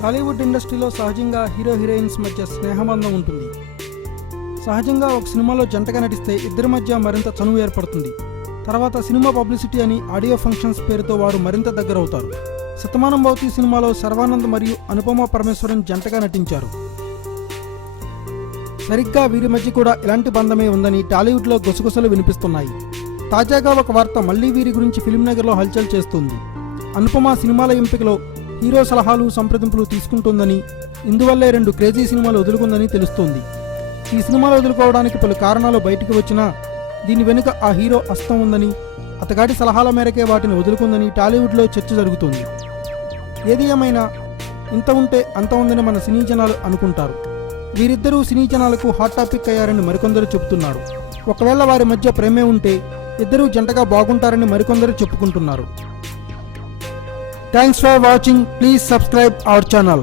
టాలీవుడ్ ఇండస్ట్రీలో సహజంగా hero heroines మధ్య స్నేహబంధం ఉంటుంది. సహజంగా ఒక సినిమాలో జంటగా నటిస్తే ఇద్దరి మధ్య మరింత చనువు ఏర్పడుతుంది. తర్వాత సినిమా పబ్లిసిటీ అని ఆడియో ఫంక్షన్స్ పేరుతో వారు మరింత దగ్గరవుతారు. శతమానం భవతి సినిమాలో శర్వానంద్ మరియు అనుపమ పరమేశ్వరన్ జంటగా నటించారు. సరిగ్గా వీరి మధ్య కూడా ఇలాంటి బంధమే ఉందని టాలీవుడ్లో గుసగుసలు వినిపిస్తున్నాయి. తాజాగా ఒక వార్త మళ్లీ వీరి గురించి ఫిల్మ్నగర్లో హల్చల్ చేస్తుంది. అనుపమ సినిమాల ఎంపికలో హీరో సలహాలు సంప్రదింపులు తీసుకుంటుందని, ఇందువల్లే 2 క్రేజీ సినిమాలు వదులుకుందని తెలుస్తోంది. ఈ సినిమాలు వదులుకోవడానికి పలు కారణాలు బయటకు వచ్చినా దీని వెనుక ఆ హీరో హస్తం ఉందని, అతగాడి సలహాల మేరకే వాటిని వదులుకుందని టాలీవుడ్లో చర్చ జరుగుతోంది. ఏది ఏమైనా ఇంత ఉంటే అంత ఉందని మన సినీ జనాలు అనుకుంటారు. వీరిద్దరూ సినీ జనాలకు హాట్ టాపిక్ అయ్యారని మరికొందరు చెబుతున్నారు. ఒకవేళ వారి మధ్య ప్రేమే ఉంటే ఇద్దరూ జంటగా బాగుంటారని మరికొందరు చెప్పుకుంటున్నారు. Thanks for watching. Please subscribe our channel.